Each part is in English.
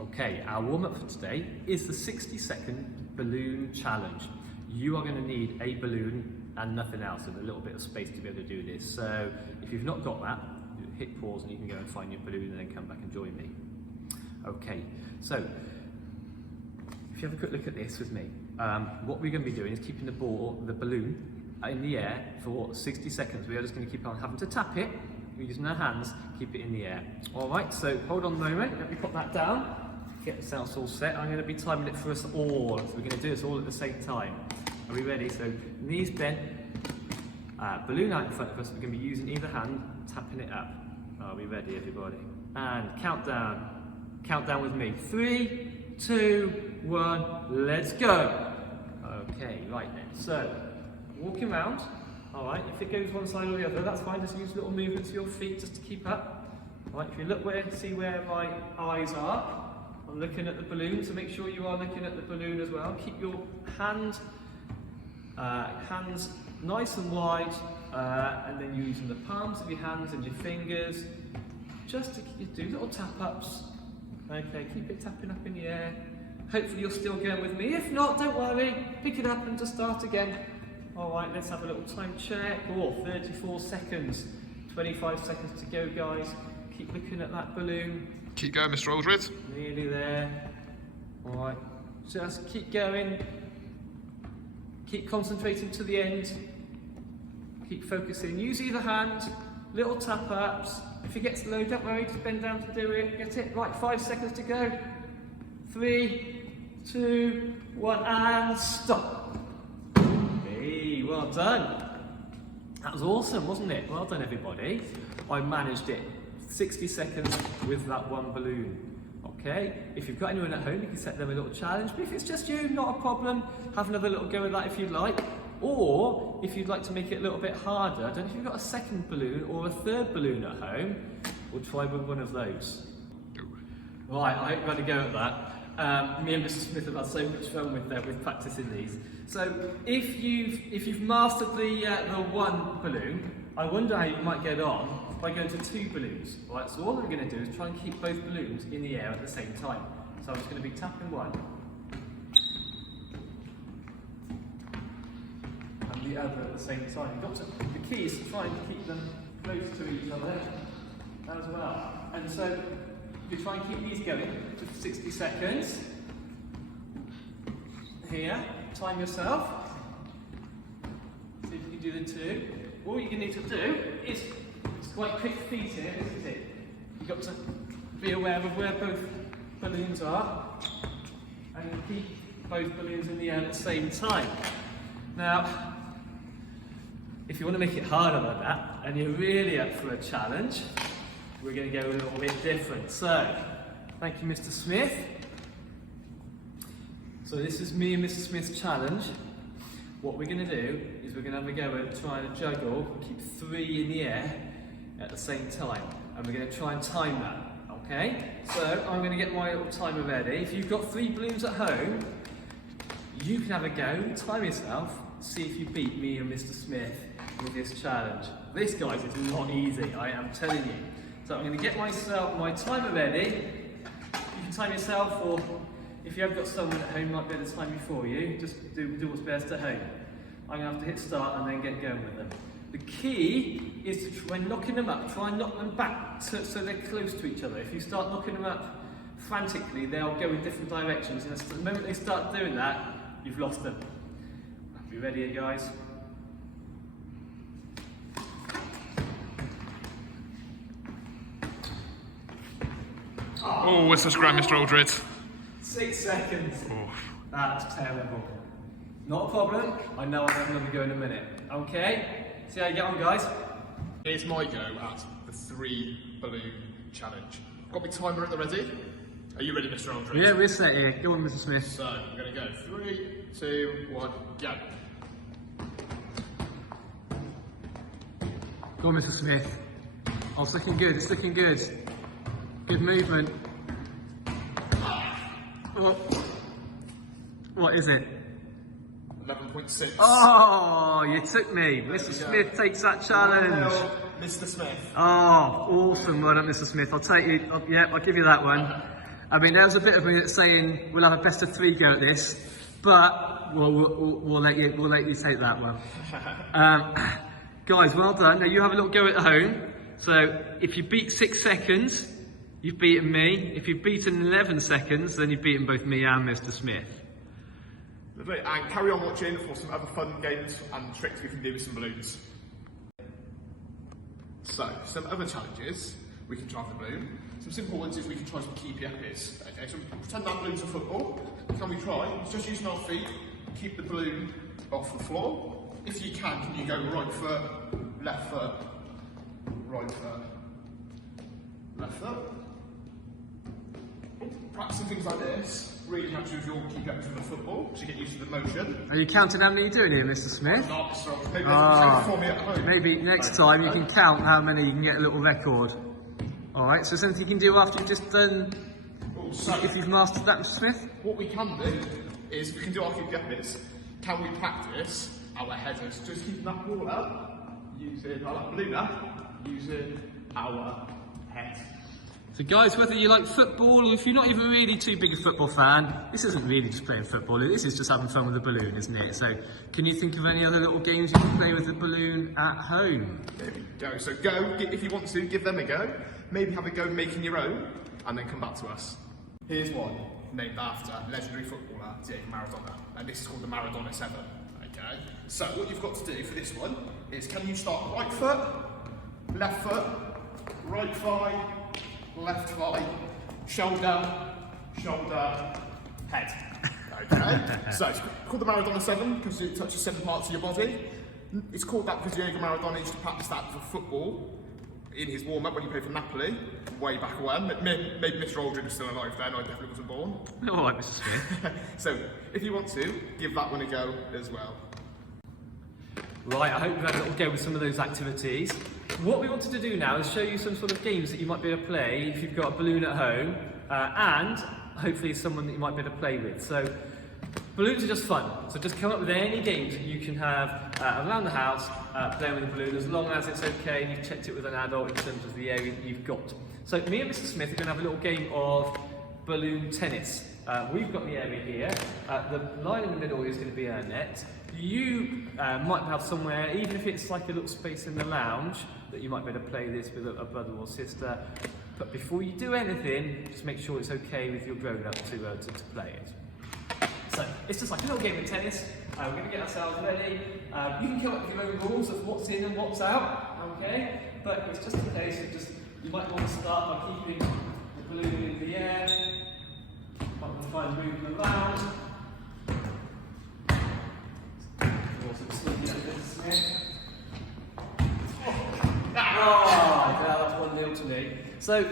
Okay, our warm-up for today is the 60-second balloon challenge. You are going to need a balloon and nothing else, and a little bit of space to be able to do this. So if you've not got that, hit pause and you can go and find your balloon and then come back and join me. Okay, so if you have a quick look at this with me, what we're going to be doing is keeping the balloon in the air for 60 seconds. We are just going to keep on having to tap it. We're using our hands, keep it in the air. All right, so hold on a moment, let me put that down. Get ourselves all set. I'm going to be timing it for us all. So we're going to do this all at the same time. Are we ready? So knees bent, balloon out in front of us. We're going to be using either hand, tapping it up. Are we ready, everybody? And countdown. Countdown with me. 3, 2, 1, let's go. Okay, right then. So, walking around. All right, if it goes one side or the other, that's fine. Just use little movements of your feet just to keep up. All right, if you look see where my eyes are. I'm looking at the balloon, so make sure you are looking at the balloon as well. Keep your hands nice and wide, and then using the palms of your hands and your fingers just to do little tap-ups. Okay, keep it tapping up in the air. Hopefully you're still going with me. If not, don't worry. Pick it up and just start again. All right, let's have a little time check. Oh, 34 seconds. 25 seconds to go, guys. Keep looking at that balloon. Keep going, Mr. Aldred. Nearly there. All right, just keep going. Keep concentrating to the end. Keep focusing. Use either hand. Little tap ups. If it gets low, don't worry, just bend down to do it. Get it? Right, 5 seconds to go. 3, 2, 1, and stop. Hey, well done. That was awesome, wasn't it? Well done, everybody. I managed it. 60 seconds with that one balloon. Okay, if you've got anyone at home, you can set them a little challenge, but if it's just you, not a problem. Have another little go at that if you'd like. Or if you'd like to make it a little bit harder, I don't know if you've got a second balloon or a third balloon at home, we'll try with one of those. Right, I hope you had a go at that. Me and Mr. Smith have had so much fun with practicing these. So if you've mastered the one balloon, I wonder how you might get on by going to 2 balloons. Right, so all we're going to do is try and keep both balloons in the air at the same time. So I'm just going to be tapping one and the other at the same time. The key is to try and keep them close to each other as well. And so you try and keep these going for 60 seconds. Here, time yourself. See if you can do the 2. All you need to do is, it's quite quick feet here, isn't it? You've got to be aware of where both balloons are and keep both balloons in the air at the same time. Now, if you want to make it harder than that and you're really up for a challenge, we're going to go a little bit different. So, thank you, Mr. Smith. So this is me and Mr. Smith's challenge. What we're going to do is we're going to have a go at trying to juggle, keep 3 in the air at the same time, and we're going to try and time that, okay? So I'm going to get my little timer ready. If you've got 3 balloons at home, you can have a go, time yourself, see if you beat me and Mr. Smith with this challenge. This, guys, is not easy, I am telling you. So I'm going to get my timer ready. You can time yourself, or if you have got someone at home, might be able to time you for you. Just do what's best at home. I'm going to have to hit start and then get going with them. The key is to, when knocking them up, try and knock them back so they're close to each other. If you start knocking them up frantically, they'll go in different directions. And the moment they start doing that, you've lost them. Are you ready, guys? Oh, it's a scram, Mr. Aldred. 6 seconds. Oh. That's terrible. Not a problem. I know I'll have another go in a minute. Okay? See how you get on, guys. Here's my go at the 3 balloon challenge. Got my timer at the ready. Are you ready, Mr. Aldred? Yeah, we're set here. Go on, Mr. Smith. So, I'm going to go 3, 2, 1, go. Go on, Mr. Smith. Oh, it's looking good. It's looking good. Good movement. What is it? 11.6. Oh, you took me. Mr. Smith takes that challenge. Mr. Smith. Oh, awesome. Well done, Mr. Smith. I'll take you. I'll give you that one. I mean, there was a bit of me that's saying we'll have a best of 3 go at this, but we'll let you take that one. Guys, well done. Now you have a little go at home. So if you beat 6 seconds, you've beaten me. If you've beaten 11 seconds, then you've beaten both me and Mr. Smith. Lovely. And carry on watching for some other fun games and tricks we can do with some balloons. So, some other challenges we can try with the balloon. Some simple ones is we can try some keepy uppies. Okay, so pretend that balloon's a football. Can we try? Just using our feet, keep the balloon off the floor. If you can you go right foot, left foot, right foot, left foot. Practicing things like this really helps you with your keepy uppies with the football, so you get used to the motion. Are you counting how many you're doing here, Mr. Smith? Not so. Maybe for me at home. Maybe next time you can count how many you can get a little record. Alright, so something you can do after you've just done, if you've mastered that, Mr. Smith? What we can do is, we can do our keepy uppies, can we practice our headers, just keeping that ball up, using our balloon up, using our head. So guys, whether you like football or if you're not even really too big a football fan, this isn't really just playing football, this is just having fun with the balloon, isn't it? So can you think of any other little games you can play with the balloon at home? There we go, so go, if you want to, give them a go. Maybe have a go making your own, and then come back to us. Here's one named after legendary footballer Diego Maradona, and this is called the Maradona 7. Okay, so what you've got to do for this one is, can you start right foot, left foot, right thigh, left thigh, shoulder, shoulder, head. Okay, so it's called the Maradona 7 because it touches 7 parts of your body. It's called that because Diego Maradona used to practice that for football in his warm-up when he played for Napoli, way back when. Maybe Mr. Aldrin was still alive then, I definitely wasn't born. Alright, Mr. Smith. So, if you want to, give that one a go as well. Right, I hope you've had a little go with some of those activities. What we wanted to do now is show you some sort of games that you might be able to play if you've got a balloon at home, and hopefully someone that you might be able to play with. So, balloons are just fun, so just come up with any games that you can have around the house playing with a balloon, as long as it's okay and you've checked it with an adult in terms of the area that you've got. So me and Mr. Smith are going to have a little game of balloon tennis. We've got the area here, the line in the middle is going to be our net. You might have somewhere, even if it's like a little space in the lounge, that you might be able to play this with a brother or sister. But before you do anything, just make sure it's okay with your grown-up to play it. So, it's just like a little game of tennis. We're going to get ourselves ready. You can come up with your own rules of what's in and what's out, okay? But it's just a case of you might want to start by keeping the balloon in the air. You might want to try and move them around. Oh, that's 1-0 to me. So,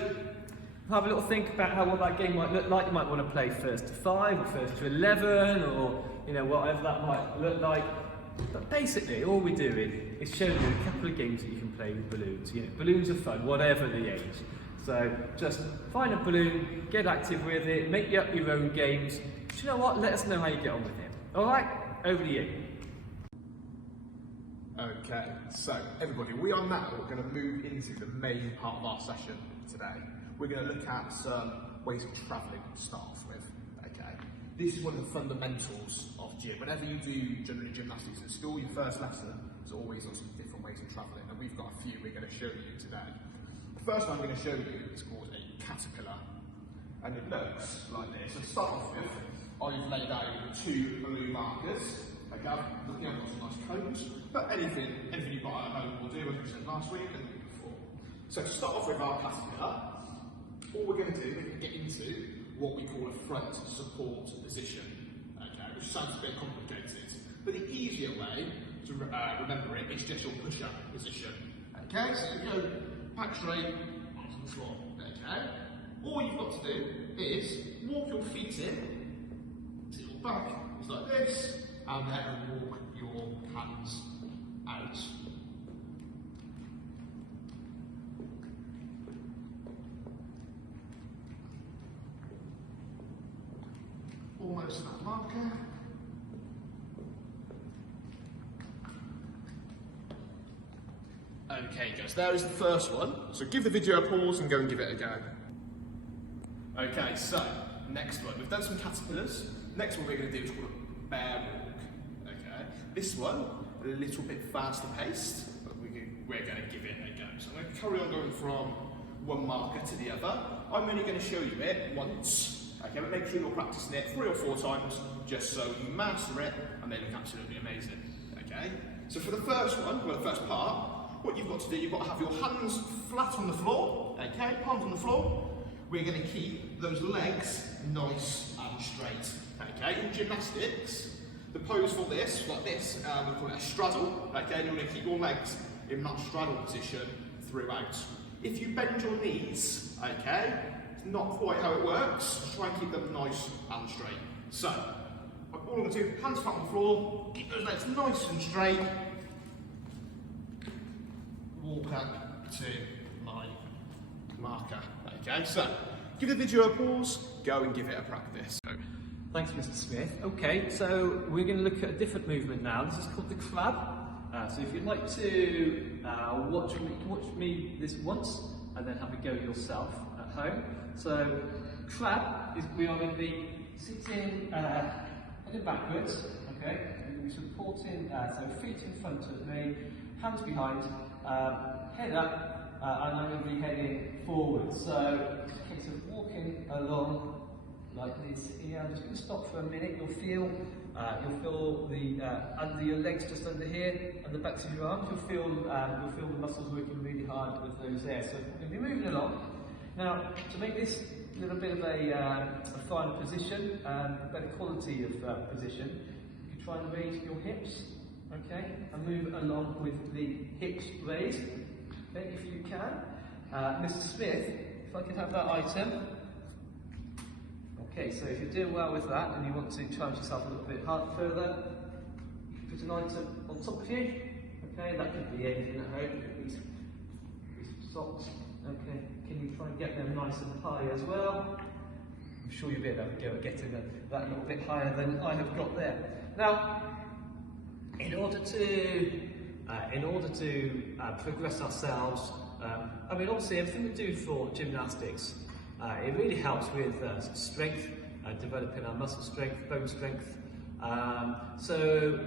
have a little think about what that game might look like. You might want to play first to 5 or first to 11, or whatever that might look like. But basically, all we're doing is showing you a couple of games that you can play with balloons. Balloons are fun, whatever the age. So just find a balloon, get active with it, make up your own games. Do you know what? Let us know how you get on with it. All right, over to you. Okay, so everybody, we are now going to move into the main part of our session today. We're going to look at some ways of travelling to start off with. Okay, this is one of the fundamentals of gym. Whenever you do generally gymnastics at school, your first lesson is always on some different ways of travelling, and we've got a few we're going to show you today. The first one I'm going to show you is called a caterpillar, and it looks like this. So to start off with, I've laid out 2 balloon markers. Okay, looking at some nice cones, but anything you buy at home will do, as we said last week and the week before. So to start off with our caterpillar, all we're going to do is get into what we call a front support position, okay, which sounds a bit complicated, but the easier way to remember it is just your push-up position. Okay, so you go back straight onto the floor. Okay, all you've got to do is walk your feet in to your back, just like this, and then walk your hands out. Almost that marker. Okay guys, there is the first one. So give the video a pause and go and give it a go. Okay, so next one. We've done some caterpillars. Next one we're going to do is called a bear walk. Okay, this one a little bit faster paced, but we're going to give it a go. So I'm going to carry on going from one marker to the other. I'm only going to show you it once. Okay, but make sure you're practicing it 3 or 4 times, just so you master it and they look absolutely amazing. Okay, so for the first one, well, the first part, what you've got to do, you've got to have your hands flat on the floor. Okay, palms on the floor. We're going to keep those legs nice and straight. Okay, in gymnastics, the pose for this, like this, we call it a straddle. Okay, and you're going to keep your legs in that straddle position throughout. If you bend your knees, okay, it's not quite how it works. Just try and keep them nice and straight. So, all I'm going to do, hands flat on the floor, keep those legs nice and straight. Walk up to my marker. Okay, so give the video a pause, go and give it a practice. Thanks, Mr. Smith. Okay, so we're going to look at a different movement now. This is called the crab. So if you'd like to watch me this once and then have a go yourself at home. So crab is we are going to be sitting heading backwards. Okay, and we're supporting so feet in front of me, hands behind, head up. And I'm going to be heading forward. So, it's a case of walking along like this here. I'm just going to stop for a minute. You'll feel the under your legs just under here, and the backs of your arms. You'll feel the muscles working really hard with those there. So we're going to be moving along. Now, to make this a little bit of a finer position, a better quality of position, you can try and raise your hips, okay, and move along with the hips raised. Okay, if you can. Mr. Smith, if I could have that item. Okay, so if you're doing well with that and you want to challenge yourself a little bit further, you can put an item on top of you. Okay, that could be anything at home. These socks. Okay, can you try and get them nice and high as well? I'm sure you'll be able to go at getting that a little bit higher than I have got there. Now, in order to progress ourselves, I mean, obviously everything we do for gymnastics, it really helps with strength, developing our muscle strength, bone strength. So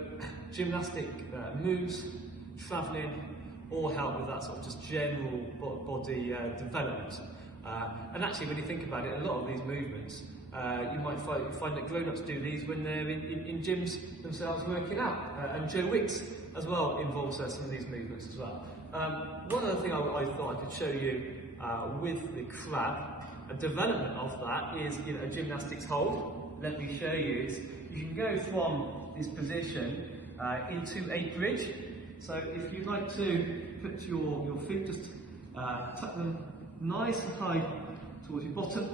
gymnastic moves, travelling, all help with that sort of just general body development. And actually, when you think about it, a lot of these movements, you might find that grown-ups do these when they're in gyms themselves working out. And Joe Wicks as well involves some of these movements as well. One other thing I thought I could show you with the crab, a development of that is a gymnastics hold. Let me show you. You can go from this position into a bridge. So if you'd like to put your feet, just tuck them nice and high towards your bottom.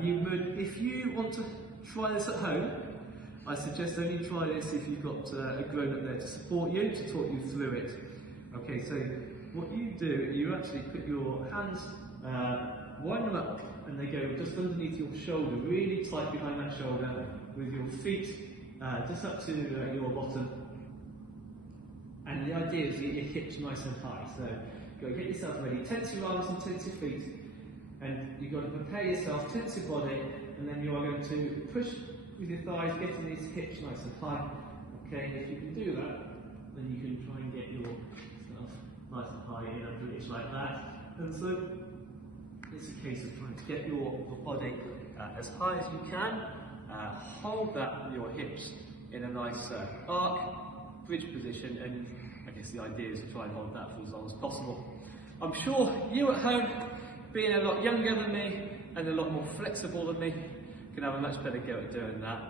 You would, if you want to try this at home, I suggest only try this if you've got a grown-up there to support you, to talk you through it. Okay, so what you do, you actually put your hands, wind them up, and they go just underneath your shoulder, really tight behind that shoulder, with your feet just up to your bottom. And the idea is to get your hips nice and high. So go get yourself ready, tense your arms and tense your feet. And you've got to prepare yourself, tense your body, and then you are going to push with your thighs, getting these hips nice and high. Okay, if you can do that, then you can try and get yourself nice and high in a bridge like that. And so it's a case of trying to get your body as high as you can. Hold that with your hips in a nice arc, bridge position, and I guess the idea is to try and hold that for as long as possible. I'm sure you at home, being a lot younger than me and a lot more flexible than me, can have a much better go at doing that.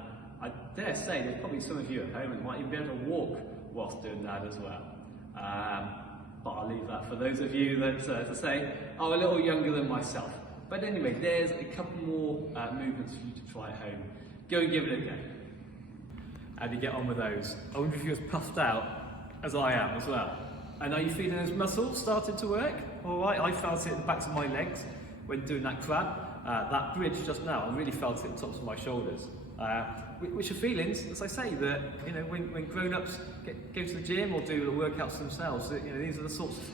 I dare say there's probably some of you at home that might even be able to walk whilst doing that as well. But I'll leave that for those of you that, as I say, are a little younger than myself. But anyway, there's a couple more movements for you to try at home. Go and give it a go. How do you get on with those? I wonder if you're as puffed out as I am as well. And are you feeling those muscles starting to work? All right, I felt it at the backs of my legs when doing that crab. That bridge just now, I really felt it at the tops of my shoulders. Which are feelings, as I say, that when grown-ups go to the gym or do the workouts themselves, these are the sorts of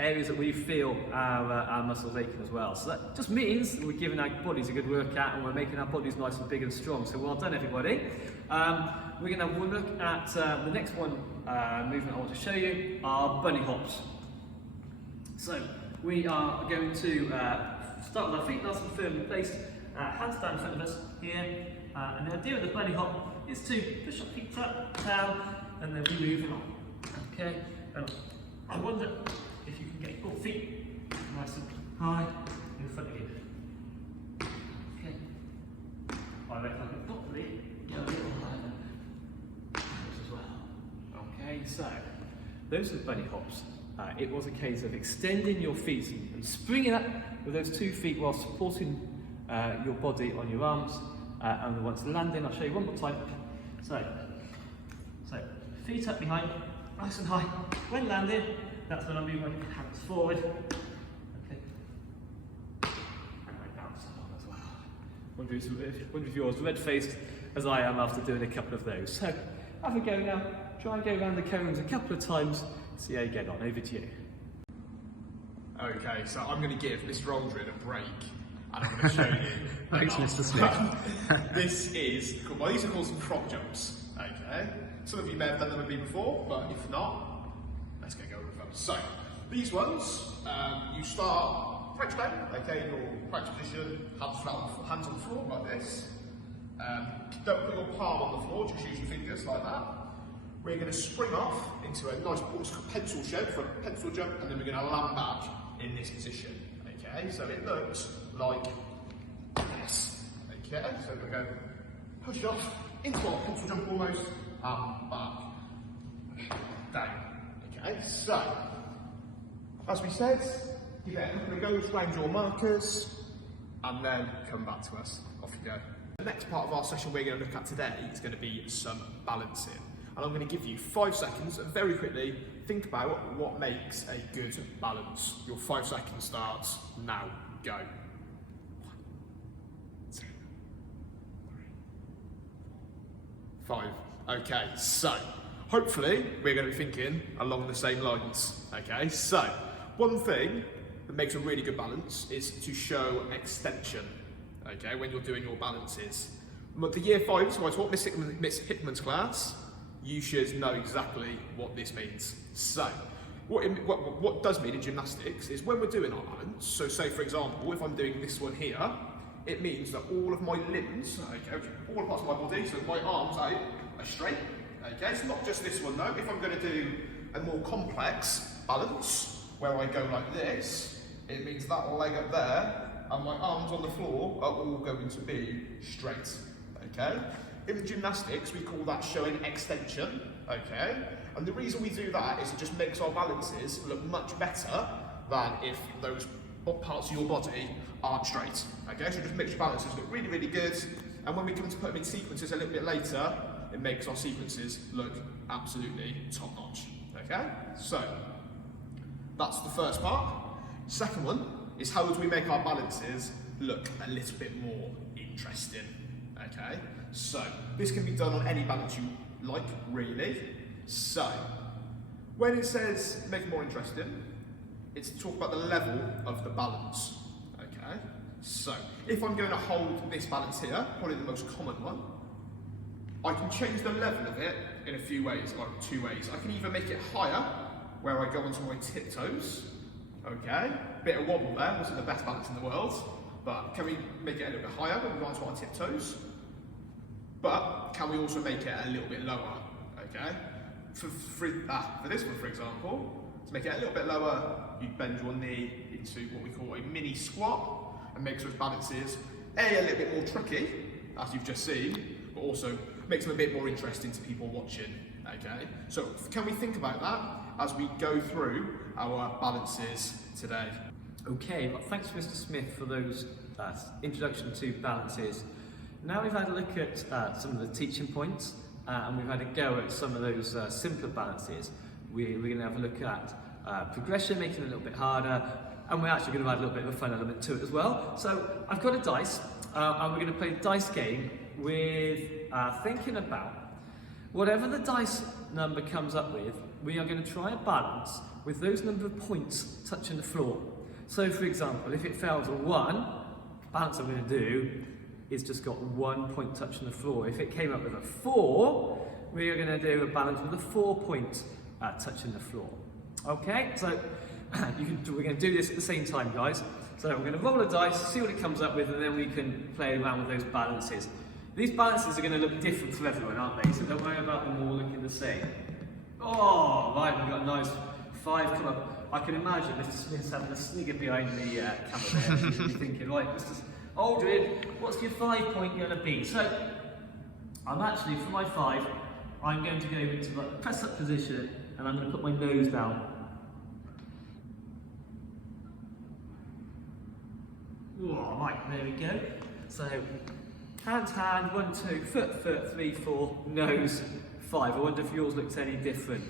areas that we feel our muscles aching as well. So that just means that we're giving our bodies a good workout and we're making our bodies nice and big and strong. So well done, everybody. We're going to have one look at the next one movement I want to show you are bunny hops. So we are going to start with our feet nice and firmly placed, hands down in front of us here. And the idea of the bunny hop is to push our feet up, down, and then we move on. Okay? And I wonder if you can get your feet nice and high in front of you. Okay. I reckon I can probably go a little higher as well. Okay, so those are the bunny hops. It was a case of extending your feet and springing up with those 2 feet while supporting your body on your arms. And once landing, I'll show you one more time. So feet up behind, nice and high. When landing, that's when I'm moving my hands forward. Okay. And my bounce along as well. Wonder if you're as red-faced as I am after doing a couple of those. So have a go now. Try and go around the cones a couple of times. See how you get on. Over to you. Okay, so I'm going to give Mr. Aldrin a break. And I'm going to show you. Thanks, Mr. Smith. This is, well, these are called some frog jumps. Okay, some of you may have done them with me before, but if not, let's get going with them. So, these ones, you start crouch down, okay, in your crouch position, hands on the floor like this. Don't put your palm on the floor, just use your fingers like that. We're going to spring off into a nice pencil shape for a pencil jump, and then we're going to land back in this position. Okay, so it looks like this. Okay, so we're going to push off into our pencil jump almost, back, down. Okay, so as we said, give it a couple of goes around your markers, and then come back to us. Off you go. The next part of our session we're going to look at today is going to be some balancing. And I'm going to give you 5 seconds, and very quickly, think about what makes a good balance. Your 5 seconds starts now. Go. 1, 2, 3, 4, 5. Okay, so hopefully we're going to be thinking along the same lines. Okay, so one thing that makes a really good balance is to show extension. Okay, when you're doing your balances. But the year 5, so I taught Miss Hickman's class. You should know exactly what this means. So, what does mean in gymnastics is when we're doing our balance, so say for example, if I'm doing this one here, it means that all of my limbs, okay, all parts of my body, so my arms out are straight, okay, it's not just this one though. If I'm going to do a more complex balance, where I go like this, it means that leg up there, and my arms on the floor are all going to be straight, okay? In gymnastics, we call that showing extension, okay? And the reason we do that is it just makes our balances look much better than if those parts of your body aren't straight, okay? So it just makes your balances look really, really good. And when we come to put them in sequences a little bit later, it makes our sequences look absolutely top-notch, okay? So, that's the first part. Second one is how do we make our balances look a little bit more interesting, okay? So, this can be done on any balance you like, really. So, when it says make it more interesting, it's to talk about the level of the balance, okay? So, if I'm going to hold this balance here, probably the most common one, I can change the level of it in a few ways, or 2 ways. I can either make it higher, where I go onto my tiptoes, okay? Bit of wobble there, wasn't the best balance in the world, but can we make it a little bit higher when we go onto our tiptoes? But can we also make it a little bit lower, okay? For this one, for example, to make it a little bit lower, you bend your knee into what we call a mini squat, and makes those balances a little bit more tricky, as you've just seen, but also makes them a bit more interesting to people watching, okay? So can we think about that as we go through our balances today? Okay, well, thanks Mr. Smith for those introduction to balances. Now we've had a look at some of the teaching points and we've had a go at some of those simpler balances. We're going to have a look at progression, making it a little bit harder, and we're actually going to add a little bit of a fun element to it as well. So I've got a dice and we're going to play a dice game with thinking about Whatever the dice number comes up with, we are going to try a balance with those number of points touching the floor. So for example, if it fails a 1, the balance I'm going to do is just got 1 point touching the floor. If it came up with a 4, we are going to do a balance with a 4 point touching the floor. Okay, so we're going to do this at the same time, guys. So we're going to roll a dice, see what it comes up with, and then we can play around with those balances. These balances are going to look different for everyone, aren't they? So don't worry about them all looking the same. Oh, right, we've got a nice 5 come up. I can imagine Mr. Smith's having a snigger behind the camera there. He's thinking, right, Mr. Aldred, what's your 5 point going to be? So, I'm actually, for my 5, I'm going to go into the press up position and I'm going to put my nose down. Oh, right, there we go. So, hand, 1, 2, foot, 3, 4, nose, 5. I wonder if yours looked any different.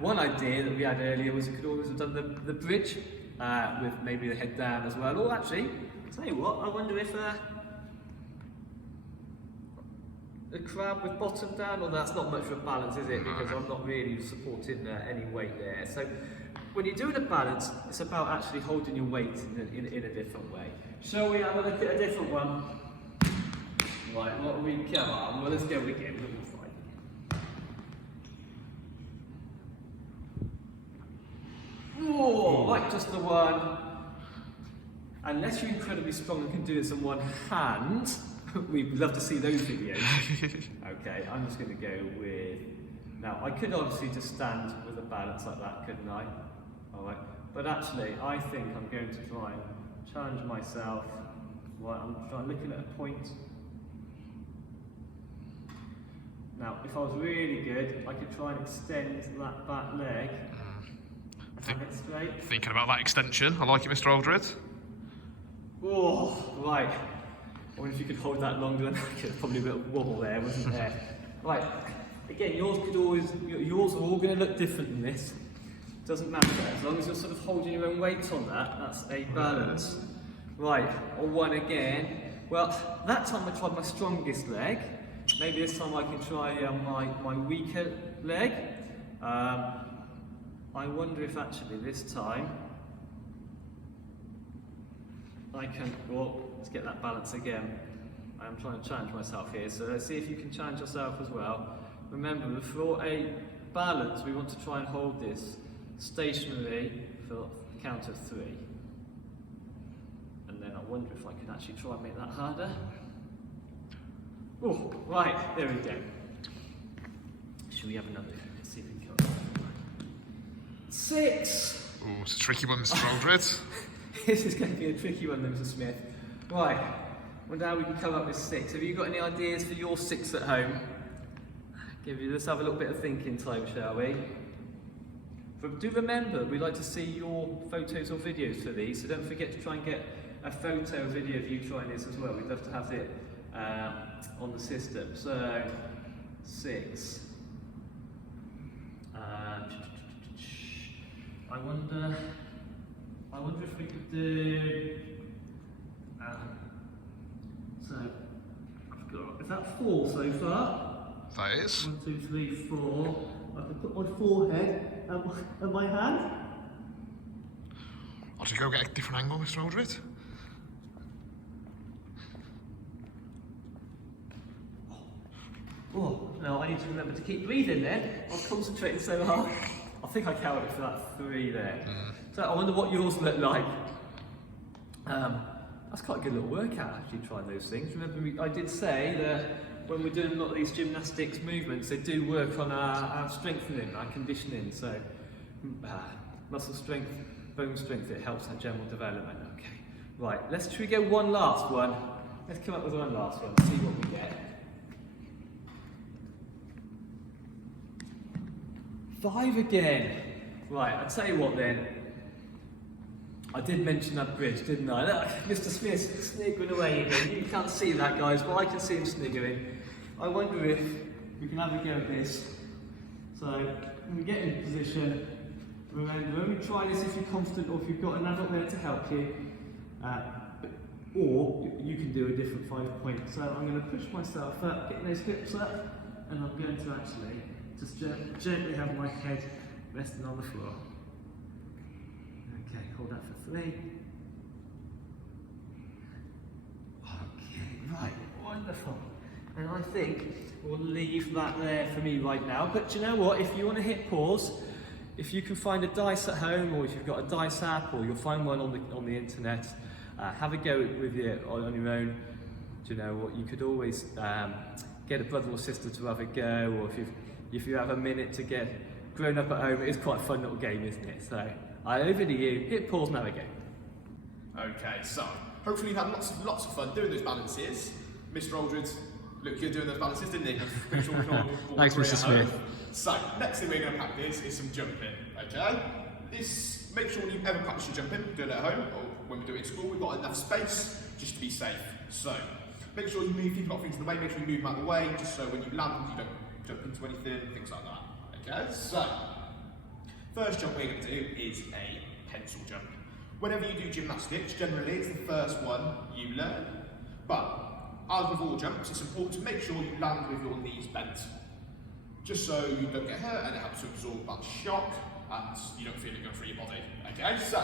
One idea that we had earlier was you could always have done the bridge with maybe the head down as well. Or actually, I'll tell you what, I wonder if a crab with bottom down, or that's not much of a balance, is it? Because I'm not really supporting any weight there. So when you're doing a balance, it's about actually holding your weight in a different way. Shall we have a look at a different one? Right, what we come on? Well, let's go again. Oh, like just the one. Unless you're incredibly strong and can do this in one hand, we'd love to see those videos. Okay, I'm just going to go with... Now, I could obviously just stand with a balance like that, couldn't I? Alright, but actually, I think I'm going to try and challenge myself. Right, I'm looking at a point. Now, if I was really good, I could try and extend that back leg. Have it straight. Thinking about that extension. I like it, Mr. Aldred. Oh, right. I wonder if you could hold that longer than that. There's probably a bit of wobble there, wasn't there? Right. Again, yours are all going to look different than this. Doesn't matter. As long as you're sort of holding your own weight on that, that's a balance. Right. Or one again. Well, that time I tried my strongest leg. Maybe this time I can try my weaker leg. I wonder if actually this time I can, well, let's get that balance again. I'm trying to challenge myself here, so let's see if you can challenge yourself as well. Remember, for a balance, we want to try and hold this stationary for a count of 3. And then I wonder if I can actually try and make that harder. Oh, right, there we go. Should we have another? Let's see if we can go. 6. Oh, it's a tricky one, Mr. Aldred. This is going to be a tricky one, Mr. Smith. Right, well now we can come up with 6. Have you got any ideas for your 6 at home? Let's have a little bit of thinking time, shall we? But do remember, we'd like to see your photos or videos for these, so don't forget to try and get a photo or video of you trying this as well. We'd love to have it on the system. So, 6. I wonder if we could do. So, I've got. Is that 4 so far? That is. 1, 2, 3, 4. I can put my forehead and my hand. I'll just go get a different angle, Mr. Aldred. Oh, no, I need to remember to keep breathing then. I was concentrating so hard. I think I counted for that 3 there. So I wonder what yours look like. That's quite a good little workout actually, trying those things. Remember, I did say that when we're doing a lot of these gymnastics movements, they do work on our strengthening, our conditioning. So muscle strength, bone strength, it helps our general development. Okay, right, should we go one last one? Let's come up with one last one, see what we get. 5 again. Right, I'll tell you what then. I did mention that bridge, didn't I? Look, Mr. Smith sniggering away again. You can't see that, guys, but I can see him sniggering. I wonder if we can have a go at this. So, when we get in position, remember, when we try this, if you're confident or if you've got an adult there to help you, or you can do a different 5 point. So I'm going to push myself up, getting those hips up, and I'm going to actually just gently have my head resting on the floor. Okay, hold that for 3. Okay, right, wonderful. And I think we'll leave that there for me right now. But do you know what? If you want to hit pause, if you can find a dice at home, or if you've got a dice app, or you'll find one on the internet, have a go with it on your own. Do you know what? You could always get a brother or sister to have a go, or if you have a minute to get grown up at home, it is quite a fun little game, isn't it? So, over to you. Hit pause and have a go. Okay, so hopefully you had lots of fun doing those balances. Mr. Aldred, look, you're doing those balances, didn't you? Thanks, Mr. Smith. So, next thing we're going to practice is some jumping, okay? Make sure you ever practice your jumping, do it at home, or when we do it in school, we've got enough space just to be safe. So, make sure you move, keep a lot of things in the way, make sure you move them out of the way, just so when you land, you don't jump into anything, things like that, okay? So, first jump we're going to do is a pencil jump. Whenever you do gymnastics, generally it's the first one you learn, but as with all jumps, it's important to make sure you land with your knees bent, just so you don't get hurt and it helps to absorb that shock and you don't feel it going through your body. Okay, so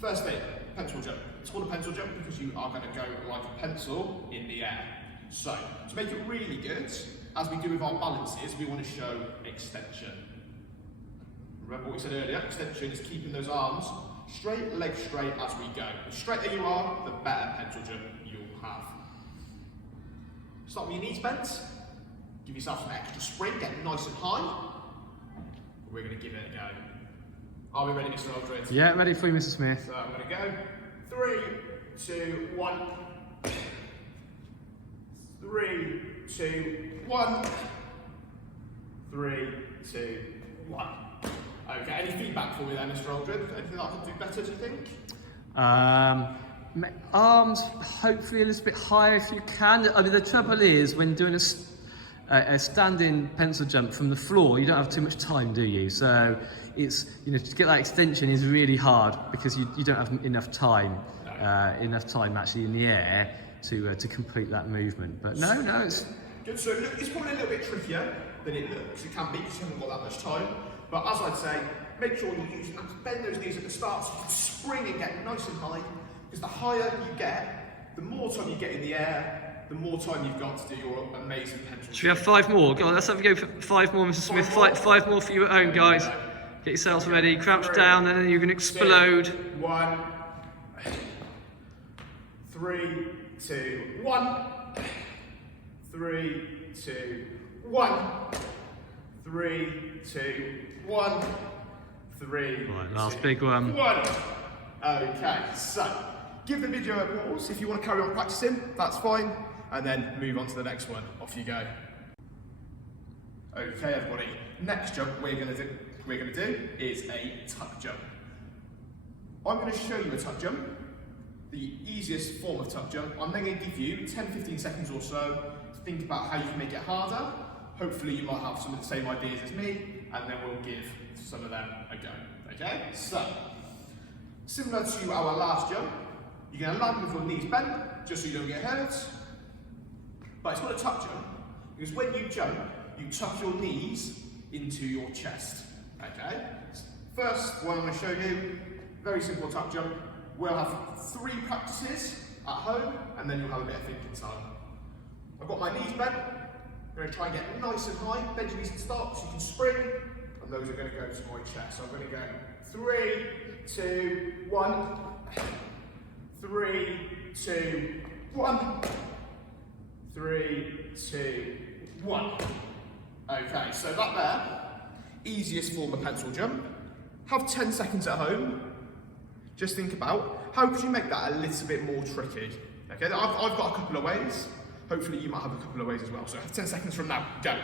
first thing, pencil jump. It's called a pencil jump because you are going to go like a pencil in the air. So to make it really good, as we do with our balances, we want to show extension. Remember what we said earlier, extension is keeping those arms straight, legs straight as we go. The straighter you are, the better pencil jump you'll have. Start with your knees bent. Give yourself some extra spring, get nice and high. We're going to give it a go. Are we ready, Mr. Aldred? Yeah, ready for you, Mr. Smith. So I'm going to go. 3, 2, 1. 3, 2, 1. 3, 2, 1. Okay, any feedback for me there, Mr. Aldred? Anything that I can do better, do you think? Arms hopefully a little bit higher if you can. I mean, the trouble is when doing a standing pencil jump from the floor, you don't have too much time, do you? So it's, you know, to get that extension is really hard because you don't have enough time actually in the air to complete that movement. But no, it's good. So it's probably a little bit trickier than it looks. It can be because you haven't got that much time. But as I'd say, make sure you use and bend those knees at the start so you can spring and get nice and high. Because the higher you get, the more time you get in the air, the more time you've got to do your amazing pencil. Should we have 5 more? Go on, let's have a go for 5 more, Mr. Smith. 5 more for you at home, guys. Get yourselves ready, crouch down, and then you're going to explode. 2, 1. 3, 2, 1. 3, 2, 1. 3, 2, 1. 3. Right, last big one. 1. Okay, so give the video a pause if you want to carry on practicing, that's fine, and then move on to the next one. Off you go. Okay, everybody. Next jump we're going to do is a tuck jump. I'm going to show you a tuck jump, the easiest form of tuck jump. I'm then going to give you 10-15 seconds or so to think about how you can make it harder. Hopefully you might have some of the same ideas as me, and then we'll give some of them a go. Okay, so similar to our last jump, you're going to land with your knees bent, just so you don't get hurt. But it's not a tuck jump, because when you jump, you tuck your knees into your chest. Okay? First one I'm going to show you, very simple tuck jump. We'll have 3 practices at home, and then you'll have a bit of thinking time. I've got my knees bent. I'm going to try and get nice and high, bend your knees at the start so you can spring, and those are going to go to my chest. So I'm going to go 3, 2, 1. 3, 2, 1. 3, 2, 1. Okay, so that there, easiest form of pencil jump. Have 10 seconds at home. Just think about how could you make that a little bit more tricky. Okay, I've got a couple of ways. Hopefully you might have a couple of ways as well. So have 10 seconds from now, go.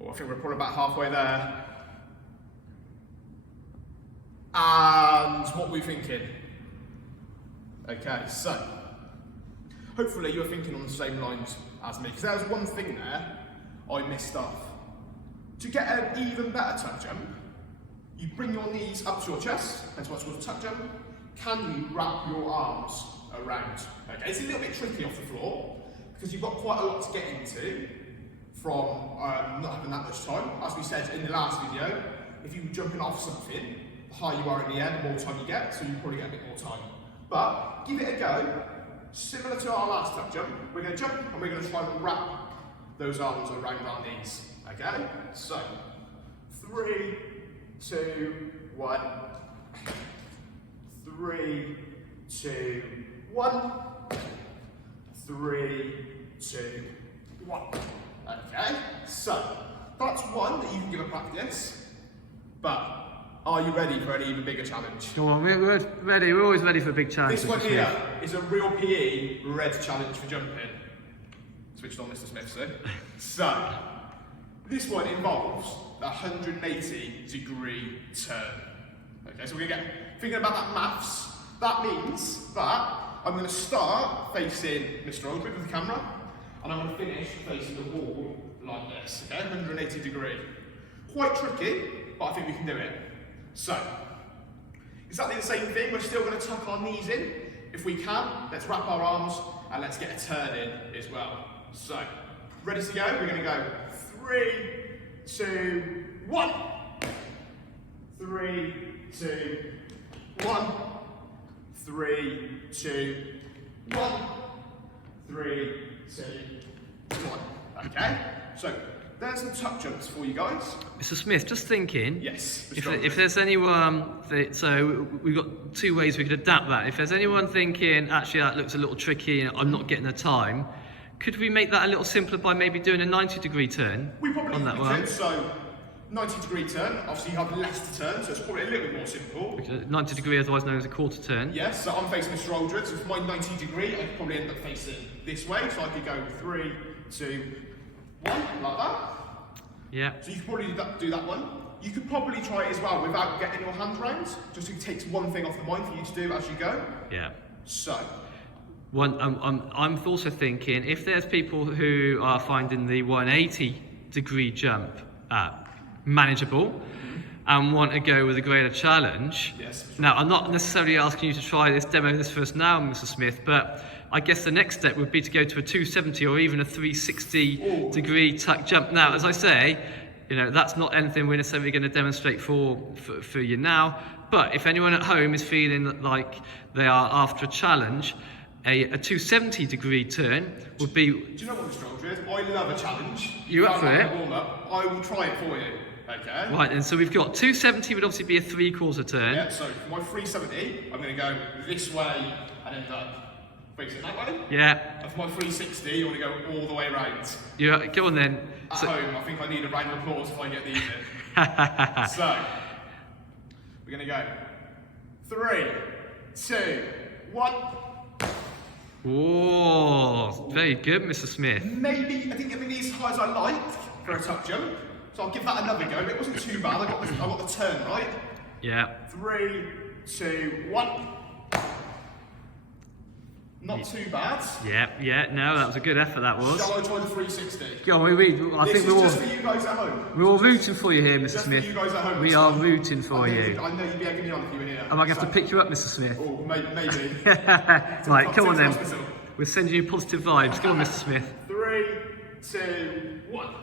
Oh, I think we're probably about halfway there. And what are we thinking? Okay, so hopefully you're thinking on the same lines as me, because there's one thing there I missed off. To get an even better tuck jump, you bring your knees up to your chest, that's what's called a tuck jump. Can you wrap your arms around. Okay, it's a little bit tricky off the floor because you've got quite a lot to get into from not having that much time. As we said in the last video, if you're jumping off something, the higher you are in the air, the more time you get, so you probably get a bit more time. But give it a go. Similar to our last tuck jump, we're going to jump and we're going to try and wrap those arms around our knees. Okay? So, 3, 2, 1. 3, 2, 1. 3, 2, 1. Okay? So, that's one that you can give a practice. But are you ready for an even bigger challenge? Go on, we're ready. We're always ready for a big challenge. This one here is a real PE red challenge for jumping. Switched on, Mr. Smith, see? So, this one involves a 180-degree turn. Okay, so we're going to get thinking about that maths. That means that I'm going to start facing Mr. Aldred with the camera, and I'm going to finish facing the wall like this. Okay, 180 degree. Quite tricky, but I think we can do it. So, exactly the same thing. We're still going to tuck our knees in. If we can, let's wrap our arms and let's get a turn in as well. So, ready to go? We're going to go 3, 2, 1. 3, 2, 1. 3, 2, 1. 3, 2, 1. Okay? So, there's some tuck jumps for you guys. Mr. Smith, just thinking. Yes. If there's anyone, so we've got two ways we could adapt that. If there's anyone thinking, actually that looks a little tricky and I'm not getting the time, could we make that a little simpler by maybe doing a 90-degree turn? We probably on that one? could. So, 90-degree turn. Obviously, you have less to turn, so it's probably a little bit more simple. 90-degree, otherwise known as a quarter turn. Yes, so I'm facing Mr. Aldred, so for my 90-degree, I could probably end up facing this way. So I could go 3, 2, 1, like that. Yeah. So you could probably do that one. You could probably try it as well without getting your hands round, just to take one thing off the mind for you to do as you go. Yeah. So. I'm also thinking, if there's people who are finding the 180-degree jump manageable and want to go with a greater challenge. Yes. Now, I'm not necessarily asking you to try this, demo this first now, Mr. Smith, but I guess the next step would be to go to a 270 or even a 360-degree tuck jump. Now, as I say, you know, that's not anything we're necessarily going to demonstrate for you now, but if anyone at home is feeling like they are after a challenge, a 270-degree turn would be... Do you know what, Mr. Aldred? I love a challenge. You up for it? Warm-up. I will try it for you. Okay. Right, and so we've got 270 would obviously be a 3/4 turn. Yeah, so for my 370, I'm going to go this way and end up facing that way. Yeah. And for my 360, I want to go all the way around. Yeah, go on then. At So, home, I think I need a round of applause if I get these in. So, we're going to go 3, 2, 1. oh, very good, Mr. Smith. Maybe, I didn't get my knees as high as I liked for a tuck jump. So I'll give that another go. It wasn't too bad. I got the turn right. Yeah. 3, 2, 1. Not too bad. Yeah, no, that was a good effort, that was. Shall I try the 360? Go on, I This think is just for you guys at home. we're all rooting for you here, Mr. Just Smith. for you guys at home. We are rooting for you. I know you'd be egging me on if you were here. Am I going to have to pick you up, Mr. Smith? Oh, maybe. Right, come on then. Hospital. We're sending you positive vibes. Go on, Mr. Smith. 3, 2, 1.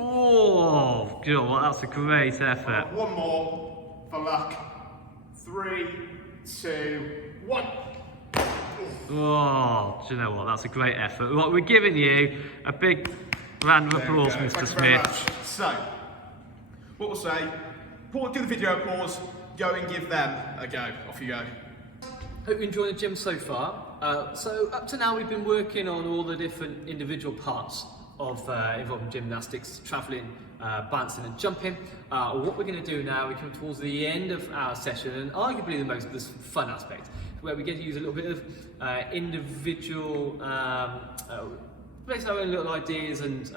Oh, you know what? That's a great effort. One more for luck. 3, 2, 1. Oh, do you know what? That's a great effort. Well, we're giving you a big round of applause, Mr. Thank you very much. Smith. So, what we'll say, do the video pause, go and give them a go. Off you go. Hope you enjoyed the gym so far. So up to now we've been working on all the different individual parts of involving gymnastics, travelling, bouncing and jumping. What we're going to do now, we come towards the end of our session and arguably the most fun aspect, where we get to use a little bit of individual, place our own little ideas and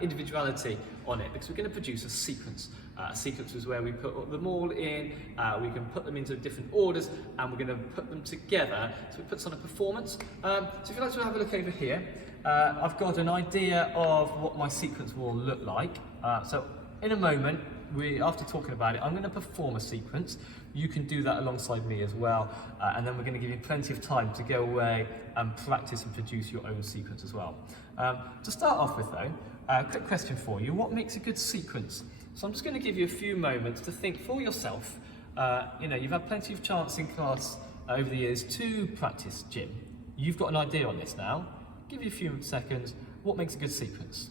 individuality on it, because we're going to produce a sequence. Sequence is where we put them all in, we can put them into different orders, and we're going to put them together, so it puts on a performance. So if you'd like to have a look over here, I've got an idea of what my sequence will look like. So in a moment, after talking about it, I'm going to perform a sequence. you can do that alongside me as well. And then we're going to give you plenty of time to go away and practice and produce your own sequence as well. To start off with though, a quick question for you. What makes a good sequence? So I'm just going to give you a few moments to think for yourself. You know, you've had plenty of chance in class over the years to practice gym. You've got an idea on this now. Give you a few seconds. What makes a good sequence?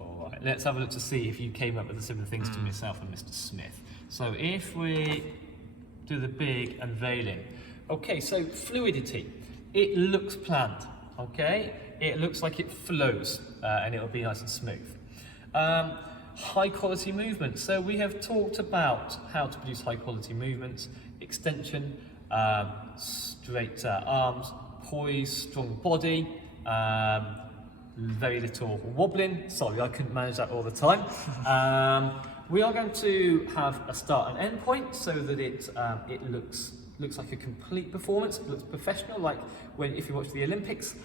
All right, let's have a look to see if you came up with similar things to myself and Mr. Smith. So if we do the big unveiling. Okay, so fluidity. It looks planned, okay? It looks like it flows and it'll be nice and smooth. High quality movement. So we have talked about how to produce high quality movements, extension, straight arms, poise, strong body, very little wobbling. Sorry, I couldn't manage that all the time. We are going to have a start and end point so that it looks like a complete performance. It looks professional, like if you watch the Olympics.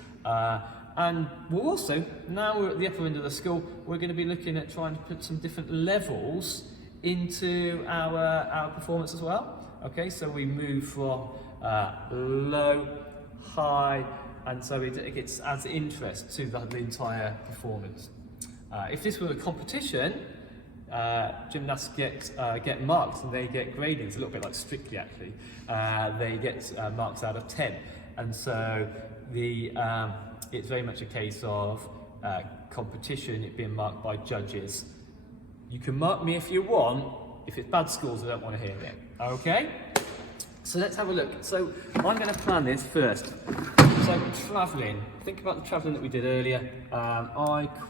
And we're also, now we're at the upper end of the school, we're going to be looking at trying to put some different levels into our performance as well. Okay, so we move from low, high, and so it adds interest to the entire performance. If this were a competition, gymnasts get marks and they get grading. It's a little bit like Strictly actually. They get marks out of 10, and so it's very much a case of competition, it being marked by judges. You can mark me if you want. If it's bad scores, I don't want to hear it. Okay? So let's have a look. So I'm going to plan this first. So travelling. Think about the travelling that we did earlier. I'm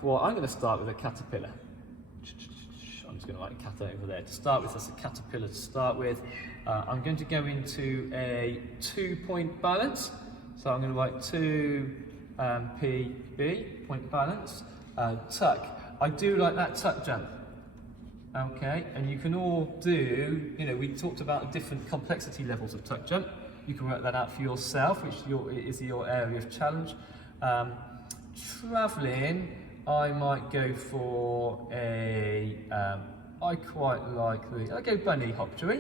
going to start with a caterpillar. I'm just going to write a cat over there to start with. That's a caterpillar to start with. I'm going to go into a 2-point balance. So I'm going to write 2 PB, point balance. Tuck. I do like that tuck jump. Okay, and you can all do, you know, we talked about different complexity levels of tuck jump. You can work that out for yourself, which is your area of challenge. Travelling, I might go for I quite like I'll go bunny hop, shall we?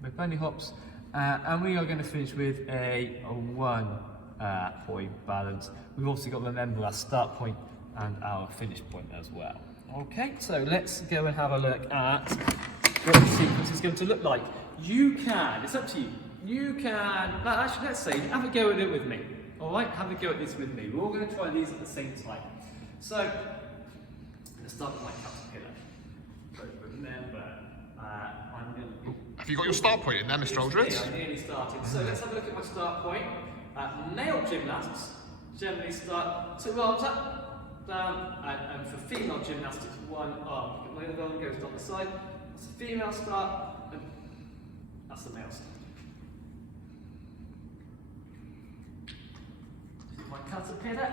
With bunny hops. And we are going to finish with a 1-point balance. We've also got to remember our start point and our finish point as well. Okay, so let's go and have a look at what the sequence is going to look like. You can, it's up to you. You can, actually let's say, have a go at it with me. All right, have a go at this with me. We're all going to try these at the same time. So, let's start with my caterpillar. But remember, I'm going to... Have you got your start point in there, Mr. Aldridge? I nearly started. So let's have a look at my start point. Male gymnasts generally start 2 arms up, down, and for female gymnastics, 1 arm. The other arm goes down the side. That's the female start, and that's the male start. This is my caterpillar.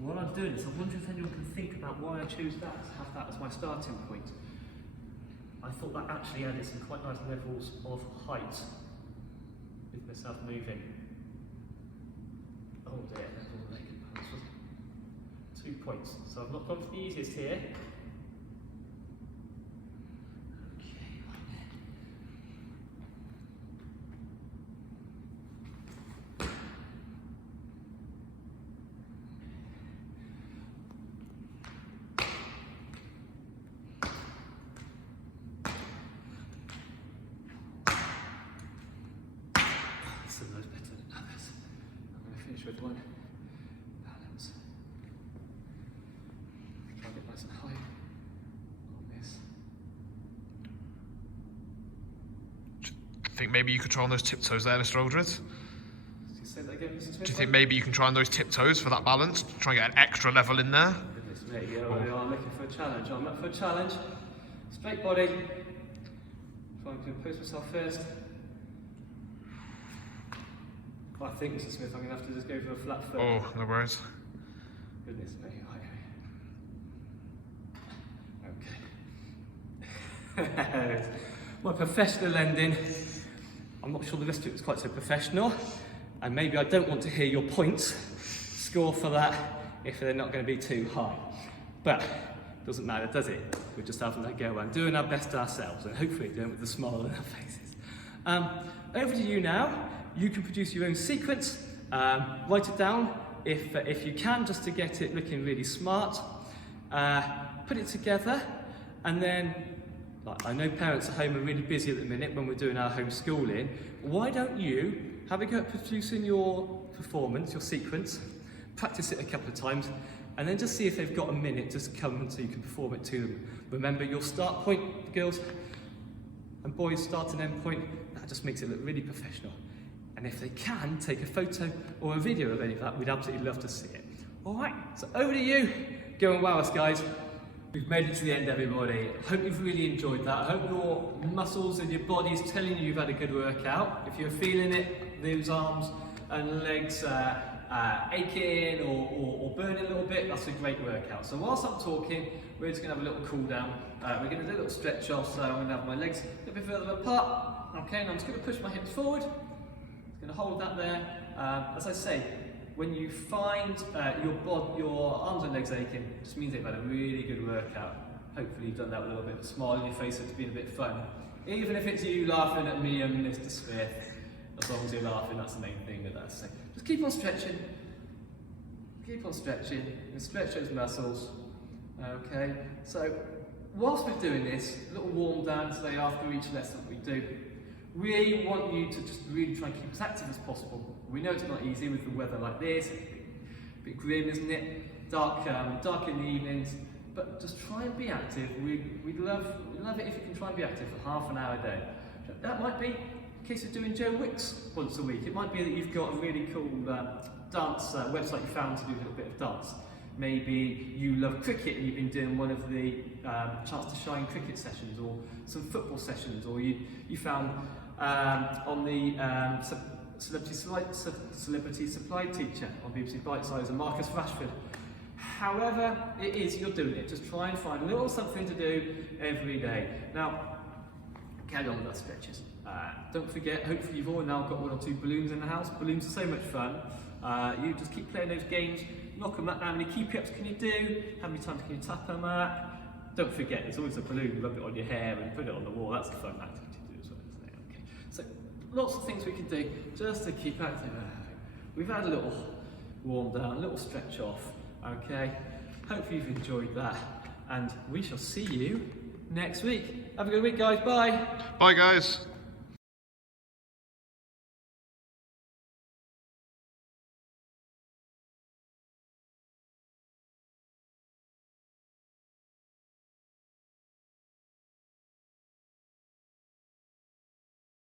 What I'm doing is, I wonder if anyone can think about why I choose that, to have that as my starting point. I thought that actually added some quite nice levels of height with myself moving. Oh dear, that wasn't a good pass, was it? 2 points. So I've not gone for the easiest here. With 1 balance. Try to get nice and high on this. Do you think maybe you could try on those tiptoes there, Mr. Aldridge? Did you say that again, Mrs. Smith? Do you think maybe you can try on those tiptoes for that balance? Try and get an extra level in there? Goodness me, yeah, we are looking for a challenge. I'm up for a challenge. Straight body. Try and compose myself first. I think, Mr. Smith, I'm going to have to just go for a flat foot. Oh, no worries. Goodness me. Okay. My professional ending. I'm not sure the rest of it was quite so professional, and maybe I don't want to hear your points score for that if they're not going to be too high. But it doesn't matter, does it? We're just having that go and doing our best ourselves, and hopefully doing it with a smile on our faces. Over to you now. You can produce your own sequence. Write it down if you can, just to get it looking really smart. Put it together, and then, like, I know parents at home are really busy at the minute when we're doing our homeschooling. Why don't you have a go at producing your performance, your sequence, practice it a couple of times, and then just see if they've got a minute just come so you can perform it to them. Remember your start point, girls and boys, start and end point. That just makes it look really professional. And if they can, take a photo or a video of any of that. We'd absolutely love to see it. All right, so over to you. Go and wow us, guys. We've made it to the end, everybody. Hope you've really enjoyed that. I hope your muscles and your body's telling you you've had a good workout. If you're feeling it, those arms and legs aching or burning a little bit, that's a great workout. So whilst I'm talking, we're just going to have a little cool down. We're going to do a little stretch off, so I'm going to have my legs a little bit further apart. Okay, and I'm just going to push my hips forward. I'm going to hold that there. As I say, when you find your arms and legs aching, it just means they've had a really good workout. Hopefully you've done that with a little bit of a smile on your face, so it's been a bit fun. Even if it's you laughing at me and Mr. Smith, as long as you're laughing, that's the main thing with us. So just keep on stretching, and stretch those muscles. Okay, so whilst we're doing this, a little warm down today after each lesson we do. We want you to just really try and keep as active as possible. We know it's not easy with the weather like this, a bit grim, isn't it? Dark in the evenings, but just try and be active. We'd love it if you can try and be active for half an hour a day. That might be a case of doing Joe Wicks once a week. It might be that you've got a really cool dance website you found to do a little bit of dance. Maybe you love cricket and you've been doing one of the Chance to Shine cricket sessions, or some football sessions, or you found on the Celebrity Supply Teacher on BBC Bitesize and Marcus Rashford. However it is you're doing it, just try and find a little something to do every day. Now, carry on with our stretches. Don't forget, hopefully you've all now got 1 or 2 balloons in the house. Balloons are so much fun. You just keep playing those games, knock them out. How many keep-ups can you do? How many times can you tap them out? Don't forget, there's always a balloon, rub it on your hair and put it on the wall. That's a fun activity to do as well, isn't it? Okay. So, lots of things we can do just to keep active. We've had a little warm down, a little stretch off, okay? Hopefully you've enjoyed that, and we shall see you next week. Have a good week, guys. Bye. Bye, guys.